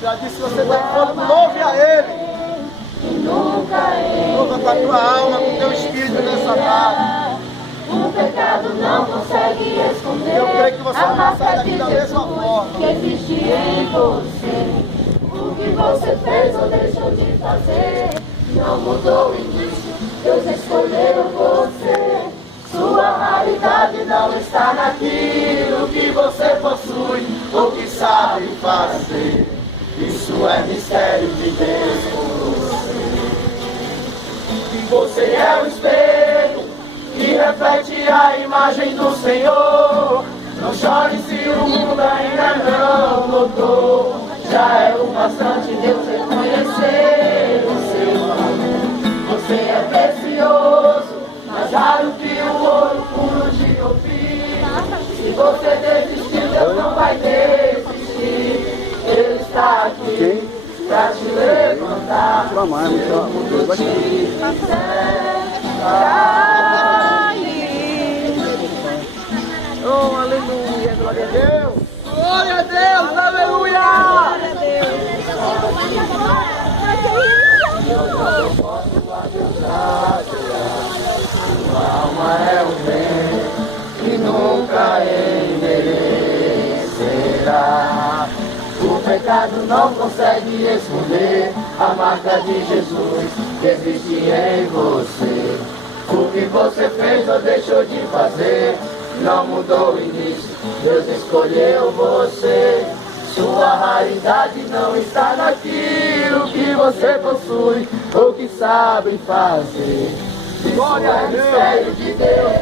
Já disse, você vai fora, louve a Ele. Louva com a tua alma, com o teu espírito nessa tarde. O pecado não consegue esconder. Eu creio que você vai sair daqui da mesma forma. Que existe em você. O que você fez ou deixou de fazer não mudou o início. Deus escolheu você. Sua raridade não está naquilo que você possui ou que sabe fazer. Isso é mistério de Deus com você. Você é o espelho que reflete a imagem do Senhor. Não chore se o mundo ainda não notou. Já é o bastante Deus reconhecer o seu amor. Você é precioso, mais raro que o ouro puro de Ofir. Se você desistir, Deus não vai desistir. Ele está aqui pra te levantar. Se o mundo te quiser cair. Oh, aleluia, glória a Deus. Glória a Deus, aleluia. Glória a Deus. Sua alma é um bem que nunca envelhecerá. O pecado não consegue esconder a marca de Jesus que existe em você. O que você fez ou deixou de fazer não mudou o início. Deus escolheu você. Sua raridade não está naquilo que você possui ou que sabe fazer. Glória a Deus, mistério de Deus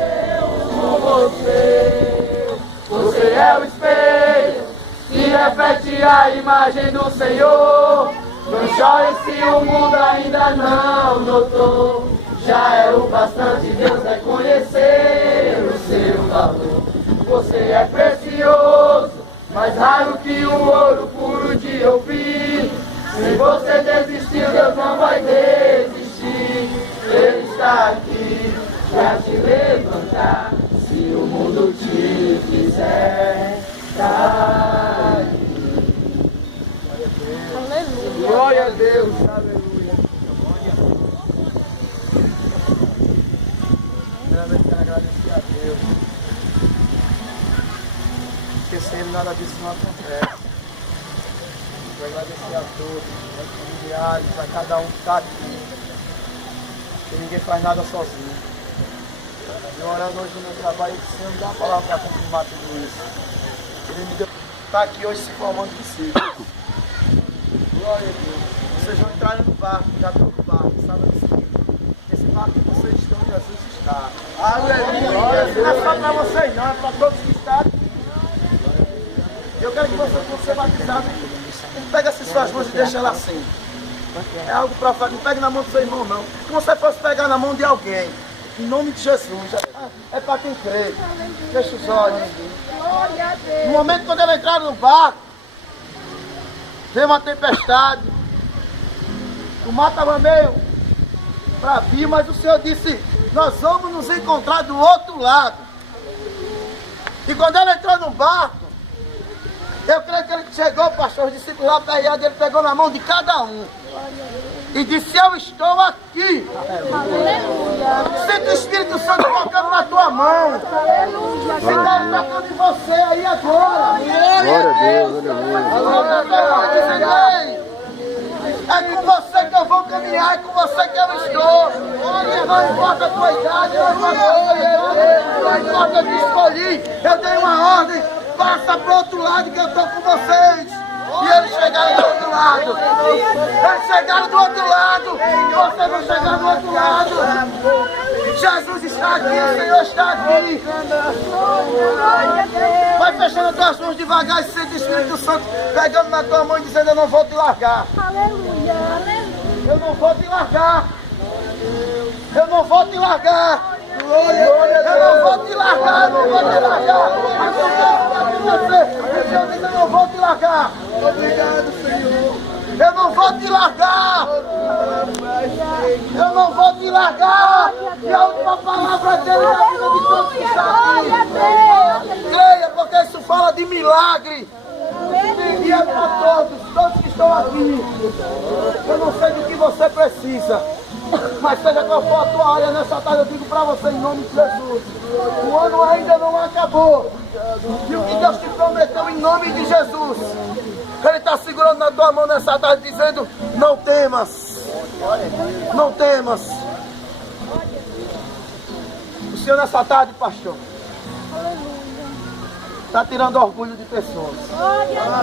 com você. Você é o espelho que reflete a imagem do Senhor. Não chore se o mundo ainda não notou. Já é o bastante Deus reconhecer o seu valor. Você é precioso, mais raro que o ouro puro de Ofir. Se você desistiu, Deus não vai desistir. Ele está aqui para te levantar. Se o mundo te quiser cair. Glória a Deus, aleluia. Primeiramente quero agradecer a Deus. Porque sem Ele nada disso não acontece. Quero agradecer a todos, aos familiares, a cada um que está aqui. Porque ninguém faz nada sozinho. Eu orando hoje no meu trabalho, o Senhor me dá uma palavra para confirmar tudo isso. Ele me deu. Está aqui hoje se formando discípulos. Glória a Deus. Vocês vão entrar no barco, já estou no barco, sabe assim? Esse barco que vocês estão, Jesus está. Aleluia! Não é só para vocês não, é para todos que estão aqui. Eu quero que vocês possam ser batizados. Pega assim suas mãos e deixa ela assim. É algo profético, não pegue na mão do seu irmão não. Como se você fosse pegar na mão de alguém. Em nome de Jesus. É para quem crê. Fecha os olhos. No momento quando eles entraram no barco, veio uma tempestade. O mar estava meio para vir, mas o Senhor disse, nós vamos nos encontrar do outro lado. E quando ele entrou no barco, eu creio que ele chegou, pastor, os discípulos lá perto, ele pegou na mão de cada um. E disse, eu estou aqui. Sinta o Espírito Santo tocando na tua mão. Sinta ele tocando em você aí agora. Glória a Deus. É com você que eu vou caminhar, é com você que eu estou. Não importa a tua idade, não importa a tua idade, não importa eu te escolhi. Eu dei uma ordem, passa para o outro lado que eu estou com vocês. E eles chegaram do outro lado. Eles chegaram do outro lado. E você vai chegar do outro lado. Jesus está aqui, o Senhor está aqui. Vai fechando as tuas mãos devagar e sente o Espírito Santo pegando na tua mão e dizendo, eu não vou te largar. Aleluia. Eu não vou te largar. Eu não vou te largar. Eu não vou te largar, eu não vou te largar. Eu não vou te largar. Obrigado, Senhor. Eu não vou te largar. Eu não vou te largar. E a última palavra dele na vida de todos que estão aqui. Creia, porque isso fala de milagre. E é para todos. aqui. Eu não sei do que você precisa, mas seja qual for a tua área nessa tarde, eu digo para você em nome de Jesus. O ano ainda não acabou. E o que Deus te prometeu em nome de Jesus, Ele está segurando na tua mão nessa tarde, dizendo: não temas. Não temas. O Senhor nessa tarde, pastor, está tirando orgulho de pessoas.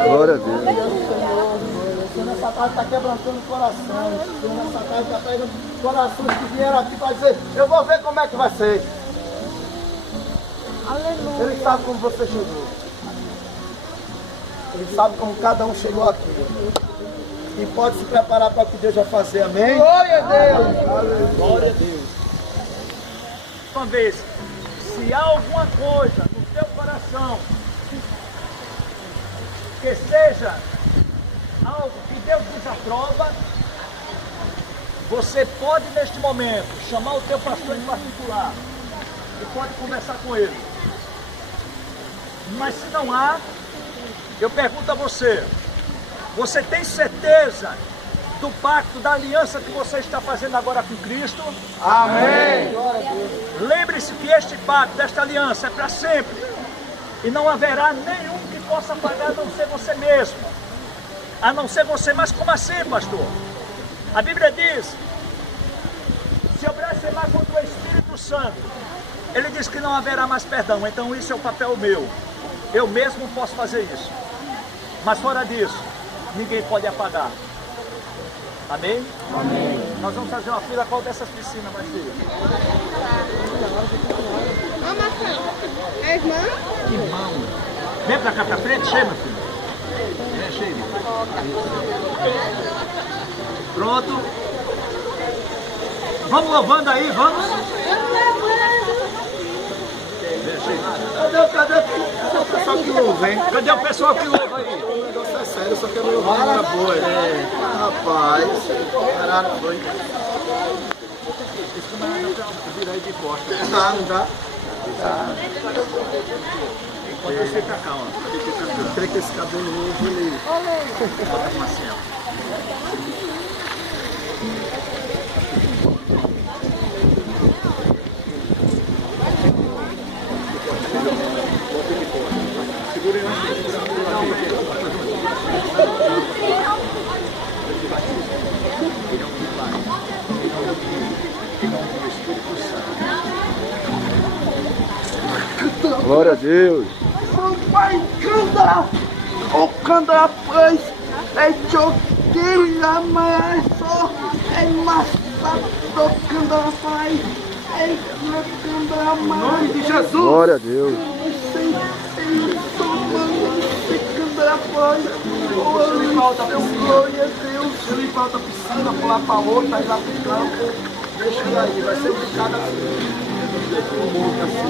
Glória a Deus. O Senhor nessa tarde está quebrantando corações. O Senhor nessa tarde está pegando corações que vieram aqui para dizer: eu vou ver como é que vai ser. Ele sabe como você chegou. Ele sabe como cada um chegou aqui. E pode se preparar para o que Deus vai fazer. Amém? Glória a Deus. Glória a Deus. Uma vez, se há alguma coisa no teu coração que seja algo que Deus desaprova, você pode neste momento chamar o teu pastor em particular e pode conversar com ele. Mas se não há, eu pergunto a você, você tem certeza do pacto, da aliança que você está fazendo agora com Cristo? Amém. Lembre-se que este pacto, esta aliança é para sempre. E não haverá nenhum que possa pagar a não ser você mesmo. A não ser você. Mas como assim, pastor? A Bíblia diz: se eu blasfemar contra o Espírito Santo, ele diz que não haverá mais perdão. Então isso é o papel meu. Eu mesmo posso fazer isso. Mas fora disso, ninguém pode apagar. Amém? Amém. Nós vamos fazer uma fila. Qual dessas piscinas vai ser? É irmã? Irmão. Vem pra cá pra frente, cheia, meu filho. É, cheia. Pronto. Vamos louvando aí, vamos. Cadê o pessoal que louva, hein? Cadê o pessoal que louva aí? O negócio é sério, eu só quero louvar na boa, né? Rapaz, caralho, foi. Vira aí de costas. Não dá. Pode descer pra cá, ó. Pode descer pra cá. Eu creio que esse cabelo novo, ele... Bota com assim, ó. Glória a Deus. Pai, canta! O canta, pois, é choqueira, mas só é massa, canta, pai, é canta, mas... Em nome de Jesus! Glória a Deus. Glória a Deus! Se ele falta a piscina, pular para outra, ir lá pro campo, deixa ele aí, vai ser brincado assim. Um morro assim.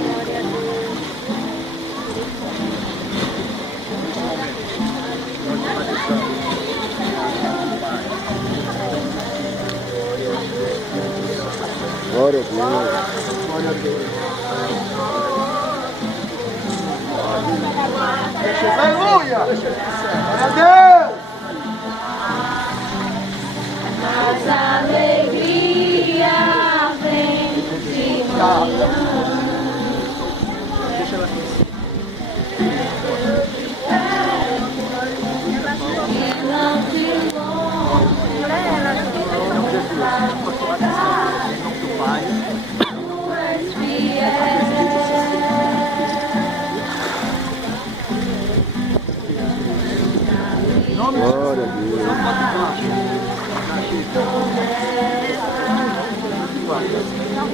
Glória a Deus. Glória a Deus. Aleluia! Glória a Deus! Mas alegria vem de manhã. Deixa ela aqui. E não te longe. Pai. Tu és fiel. Glória a Deus.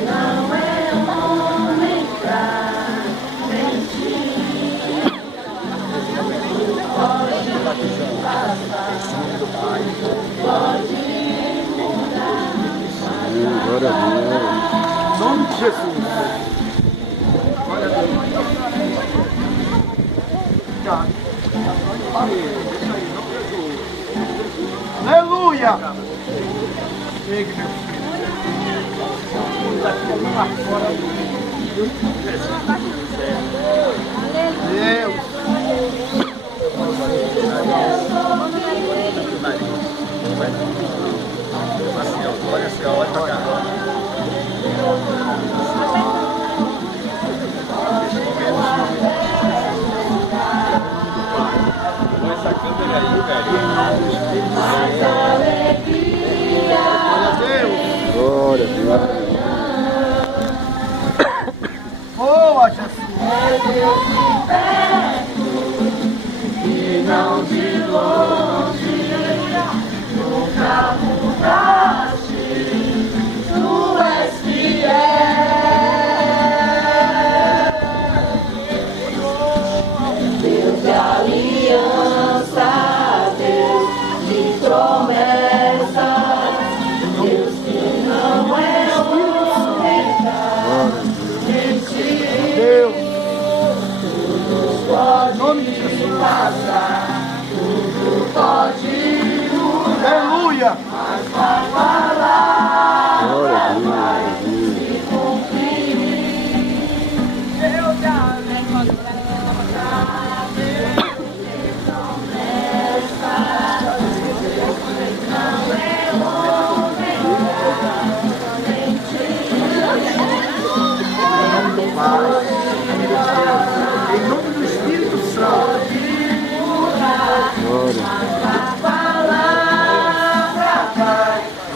Não é homem pra mentir. Pode passar, pode mudar. Glória a Deus. Em nome de Jesus. Glória a Deus. Aleluia! Chegue, meu filho. Deus! Glória a Deus. Boa, Jesus. E não de longe, nunca mudaste, tu és fiel. Deus de aliança, Deus de promessas, Deus que não é homem pra mentir. Deus. Pode passar, tudo pode mudar, Aleluia. mas a palavra Glória a Deus. vai se cumprir. Deus de aliança, Deus de promessas, Deus que não é homem pra mentir. Em nome do Espírito Santo. Glória.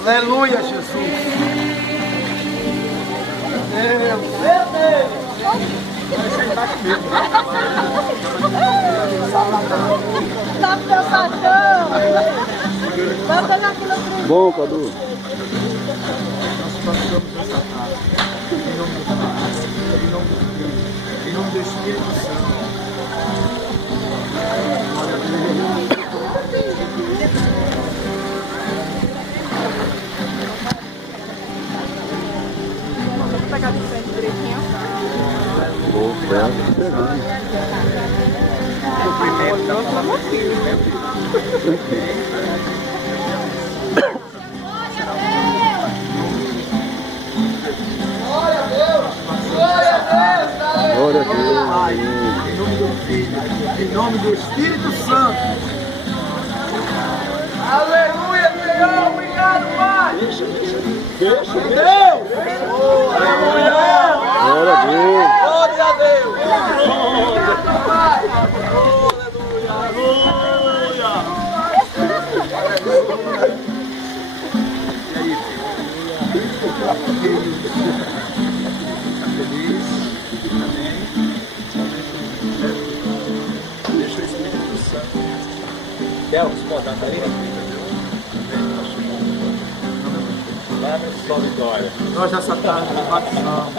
Aleluia, Jesus. Deus. Tá pensadão. Vai pegar aquilo outro. Bom, Cadu. Nós passamos essa casa. Em nome do Pai, em nome do Filho, em nome do Espírito Santo. Glória a Deus. Vou pegar de frente direitinho. Bom, pega. Glória a Pai, Deus. em nome do Filho, em nome do Espírito Santo. Aleluia, Senhor. Obrigado, Pai. Deixa. Deus. Aleluia. Glória a Deus. Glória a Deus. Obrigado, Pai. Deixa o Espírito Santo. Bel, você pode dar aí? Lá no sol de glória. Nós nessa tarde batizamos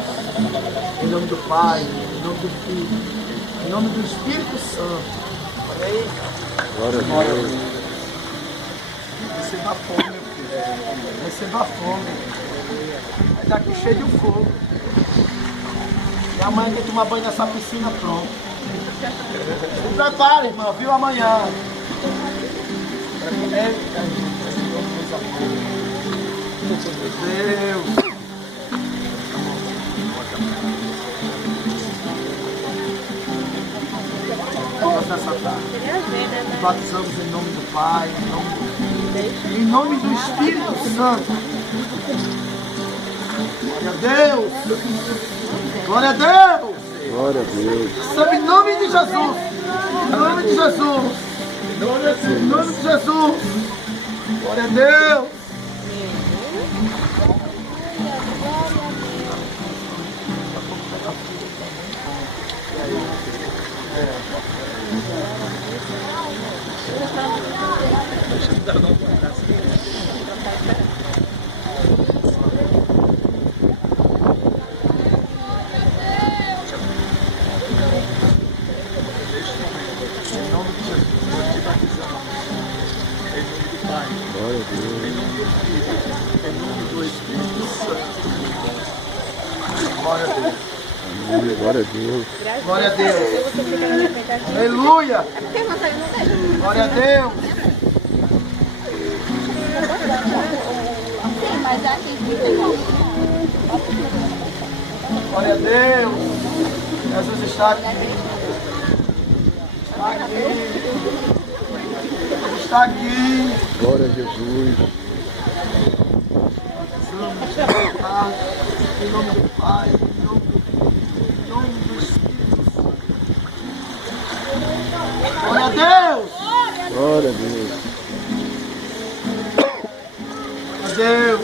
em nome do Pai, em nome do Filho, em nome do Espírito Santo. Olha aí. Glória a Deus. Receba a fome, meu filho. Receba a fome. Vai daqui cheio de fogo. E amanhã tem que tomar banho nessa piscina pronto. Se prepare, irmão, viu? Amanhã. Deus. Nós nessa tarde batizamos em nome do Pai, em nome do Espírito Santo. Glória a Deus. Glória a Deus. Glória a Deus. Sabe, em nome de Jesus. Em nome de Jesus. Em nome de Jesus. Glória a Deus. Glória a Deus. Glória a Deus. Amém. Glória a Deus. Glória a Deus. Você fica na minha frente. Aleluia. Quem não sai, não deixa. Glória a Deus. Sim, mas aqui tem Glória a Deus. Jesus está aqui. Está aqui. Está aqui. Glória a Jesus. Em nome do Pai, em nome do Filho, em nome do Espírito Santo. Glória a Deus. Glória a Deus. Deus.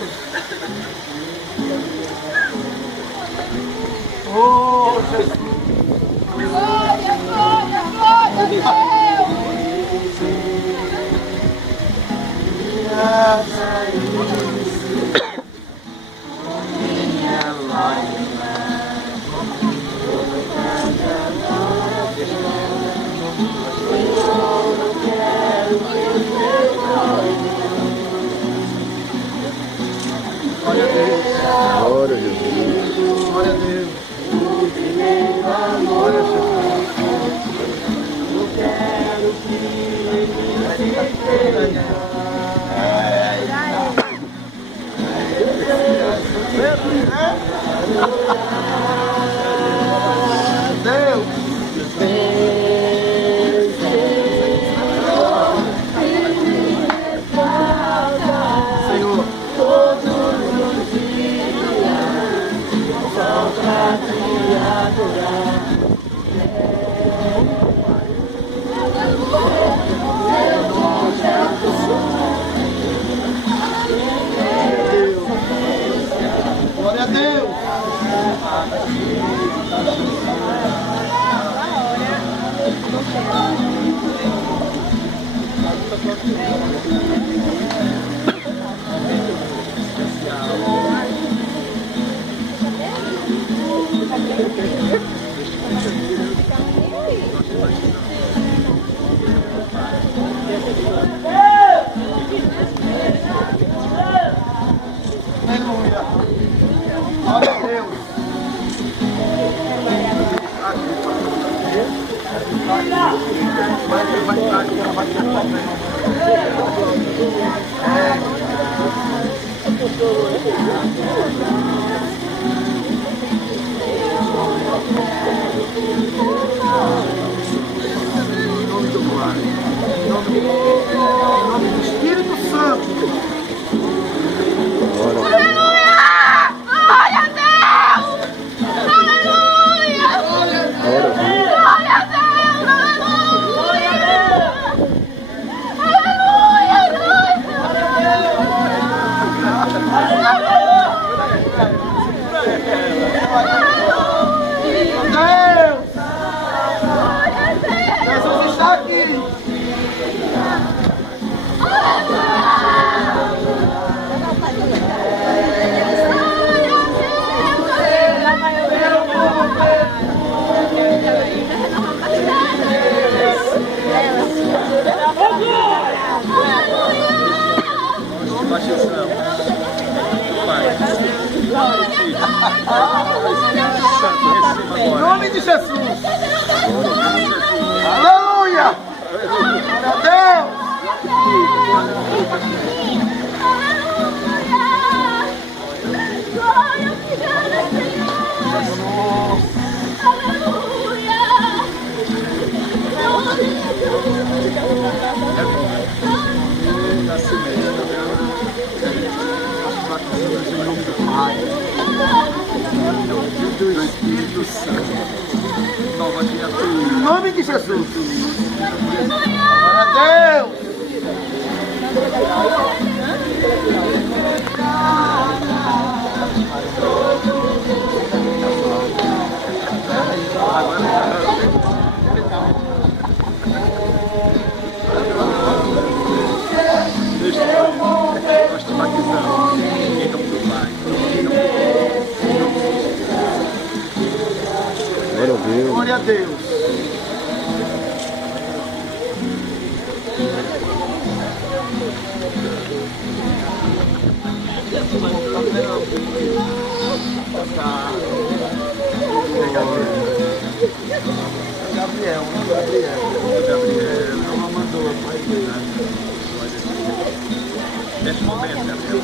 Oh, Jesus. Glória, glória, glória a Deus. Glória a Jesus. Glória a Deus. Glória a Jesus. Glória a Deus. Aleluia. Glória a Deus. Em nome do Espírito Santo. Glória a Deus. Glória a Deus! Aleluia! Glória a Deus. Glória a Deus! Aleluia! Deus! Jesus está aqui! Em nome de Jesus! Aleluia! Glória a Deus! Glória, obrigada, Senhor! Aleluia! Do Espírito Santo. Em nome de Jesus. Glória a Deus. Nós te batizamos em nome do Pai. Glória a Deus. Glória a Deus. Gabriel, ela mandou Neste momento, Gabriel,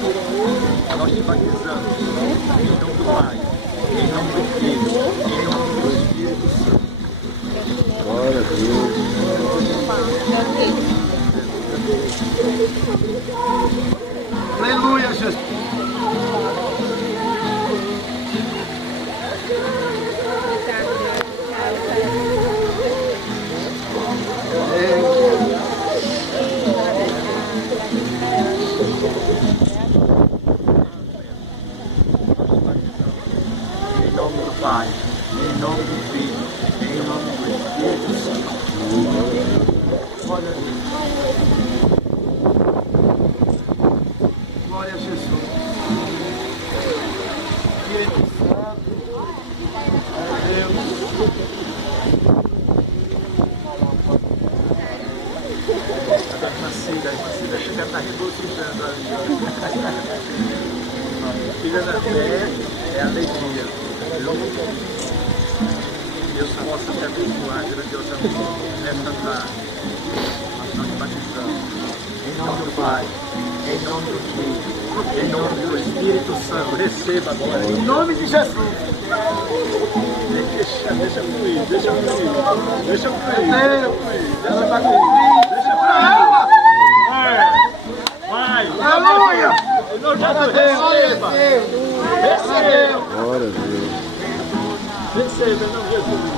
nós te batizamos em nome do Pai, em nome do Filho, em nome do Espírito Santo. Glória a Deus. Aleluia, Jesus. Você já está regocijando ali. Filha da fé é alegria. Deus possa te abençoar grandiosamente nesta tarde. Nós te batizamos. Em nome do Pai, em nome do Filho, em nome do Espírito Santo. Receba agora. Em nome de Jesus. Deixa fluir, deixa fluir. Deixa fluir. Ela está fluir. Deixa fluir. Vai. Aleluia. Receba. Receba. Glória a Deus. Receba, em nome de Jesus.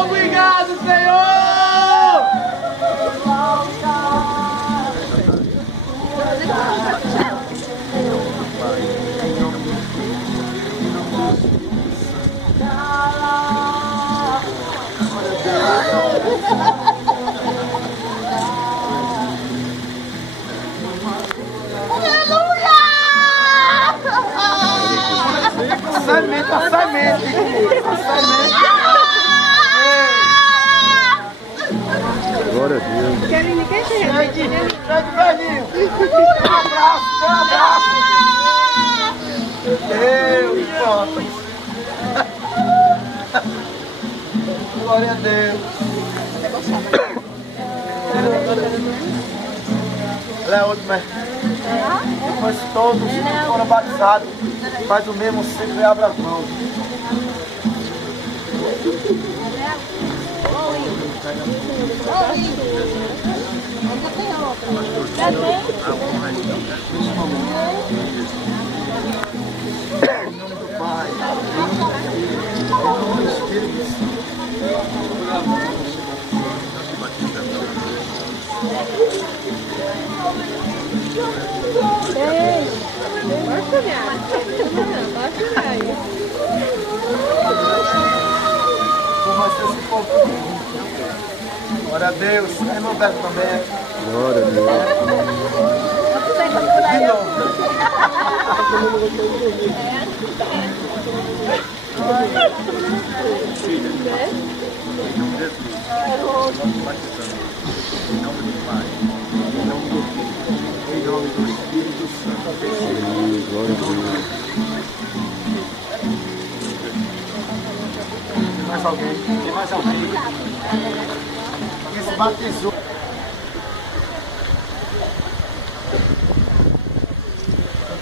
Obrigado, Senhor! Semente, a semente. Glória a Deus. Chega, velhinho. Um abraço. Deus, pronto. Glória a Deus. Ela é ótima. Depois todos foram batizados, faz o mesmo ciclo e abre as mãos. Em nome do Pai, em nome do Espírito Santo. Glória a Deus, irmão Beto também. Glória a Deus. De novo. Em nome do Pai, em nome do Filho, em nome do Espírito Santo. Amém. Glória a Deus. Tem mais alguém? Tem mais alguém? Quem se batizou?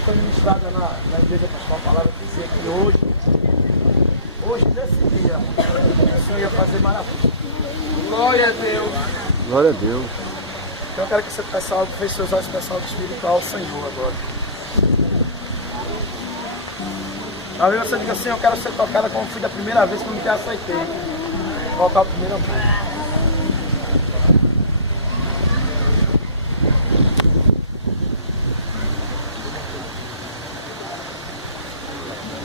Foi ministrada na igreja Pastor Palavra que dizia que hoje, nesse dia, o Senhor ia fazer maravilha. Glória a Deus. Glória a Deus. Então eu quero que esse pessoal feche seus olhos, pessoal espiritual ao Senhor agora. Talvez você diga assim, eu quero ser tocada como fui da primeira vez que eu me te aceitei. Colocar a primeira mão.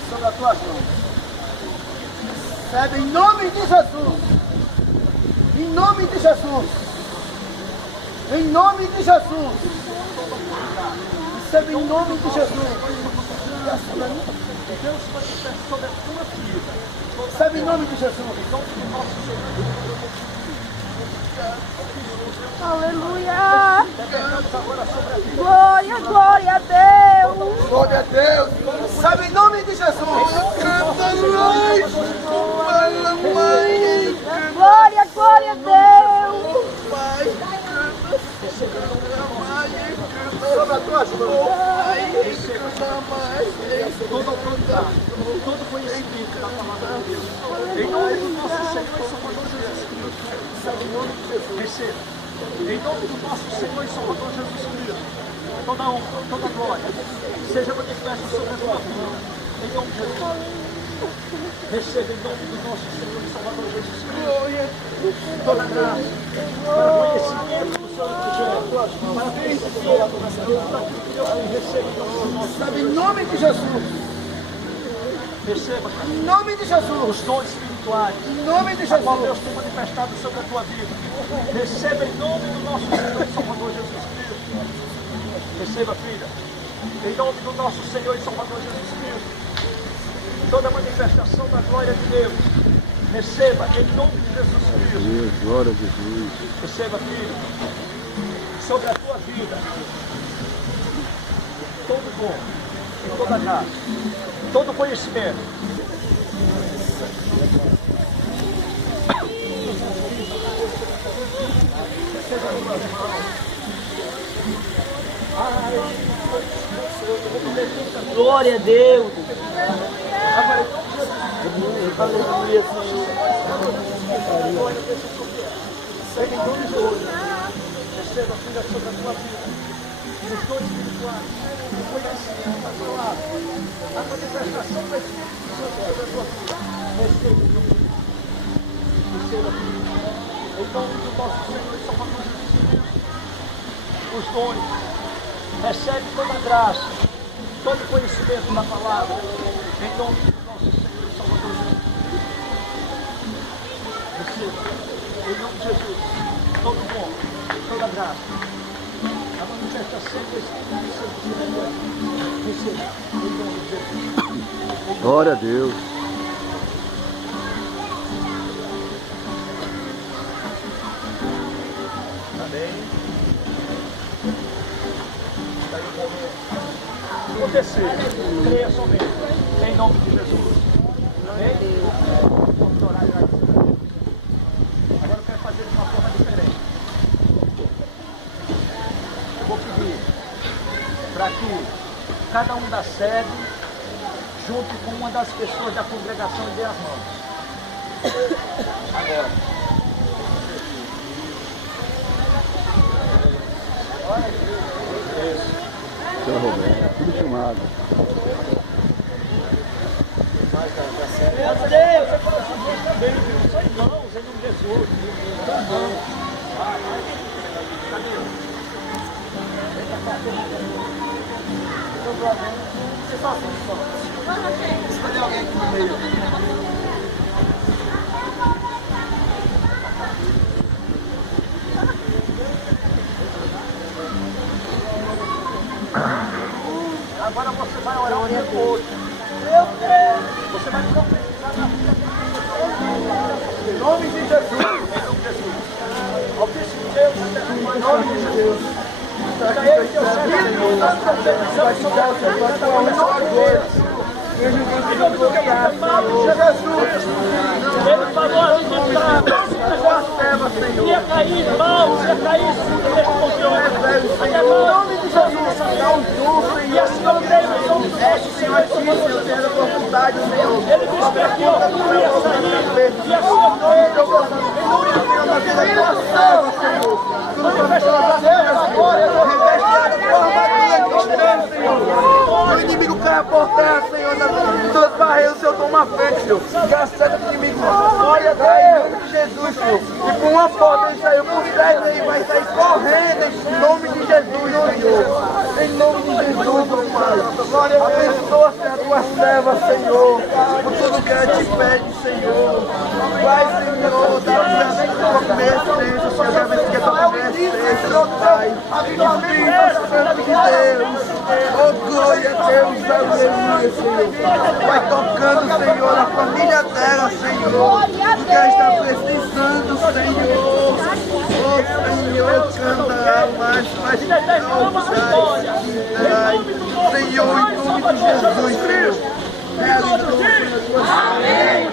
Sobre as tuas mãos. Recebe em nome de Jesus. Em nome de Jesus. Em nome de Jesus. Recebe em nome de Jesus. Deus manifesta sobre a tua vida. Recebe em nome de Jesus. Aleluia! Glória, glória a Deus! Glória a Deus. Recebe em nome de Jesus. Glória, glória a Deus! Sobre as tuas mãos. Toda autoridade, todo conhecimento da palavra de Deus. Em nome do nosso Senhor e Salvador Jesus Cristo. Recebe em nome de Jesus. Receba. Em nome do nosso Senhor e Salvador Jesus Cristo. Toda honra, toda glória. Seja manifesta sobre a tua vida. Em nome de Jesus. Receba em nome do nosso Senhor e Salvador Jesus Cristo. Toda graça. Para conhecimento do Senhor Evangelho. Para conhecimento do Senhor. Receba em nome do nosso Recebe em nome de Jesus. Receba, Em nome de Jesus. os dons espirituais, Em nome de a qual Jesus. Deus tem manifestado sobre a tua vida. Receba em nome do nosso Senhor e Salvador Jesus Cristo. Receba, filha, em nome do nosso Senhor e Salvador Jesus Cristo. toda manifestação da glória de Deus. Receba em nome de Jesus Cristo. Deus, glória a Jesus. Receba, filho, sobre a tua vida, todo bom, e toda graça, todo conhecimento. Glória a Deus. Aleluia, Senhor. Segue em nome de Deus. Receba, filha, sobre a tua vida. Os dons espirituais, o conhecimento da palavra, a manifestação do Espírito Santo sobre a tua vida. Receba, receba, filho. Em nome do nosso Senhor e Salvador Jesus Cristo. Os dons. Recebe toda a graça, todo o conhecimento da palavra. Em nome do nosso Senhor e Salvador Jesus Cristo. Receba, em nome de Jesus, todo o bom, toda a graça, a manifestação do Espírito Santo sobre a tua vida. Receba, em nome de Jesus. Glória a Deus. Amém. Acontecer, creia somente, em nome de Jesus. Amém? Vamos orar e agradecer. Agora eu quero fazer de uma forma diferente. Eu vou pedir para que cada um da sede, junto com uma das pessoas da congregação, dê as mãos. Agora. Seu Roberto, tudo filmado. Meu Deus, você fala assim, Deus também, viu? São irmãos, em nome de Jesus. São irmãos. Cadê? Vem pra cá, você sozinho só. Escolhe alguém aqui no meio. Agora você vai orar um pelo outro. Meu Deus! Você vai profetizar na vida dele. Em nome de Jesus. Em nome de Jesus. Altíssimo Deus, em nome de Jesus. Seja ele que eu servo, Santo profetizando sobre a vida da glória. Em nome do teu amado Jesus. Ele falou a vida ia cair mal, ia cair neste conteúdo. Em nome de Jesus. E assim eu creio em nome do nosso Senhor. Ele disse que aqui eu ia sair. E assim eu creio. Em nome de Deus. Manifestação agora. O inimigo cai a porta, Senhor, das barreiras, o Senhor toma frente, Senhor. Que a seta do inimigo, glória a Deus, em nome de Jesus, Senhor. E por uma porta ele saiu por trás, ele vai sair correndo, em nome de Jesus, Senhor. Em nome de Jesus, meu Pai. Glória a Deus, abençoa, Senhor, a tua serva, Senhor. Por tudo que ela te pede, Senhor. Vai, Senhor, dá a tua presença, Senhor, da vez que a tua presença, Pai. Espírito Santo de Deus. Oh, glória a Deus, aleluia, Senhor. Vai tocando, Senhor, a família dela, Senhor. Porque ela está precisando, Senhor. Oh, Senhor, canta mais Senhor, em nome de Jesus, Senhor. Amém.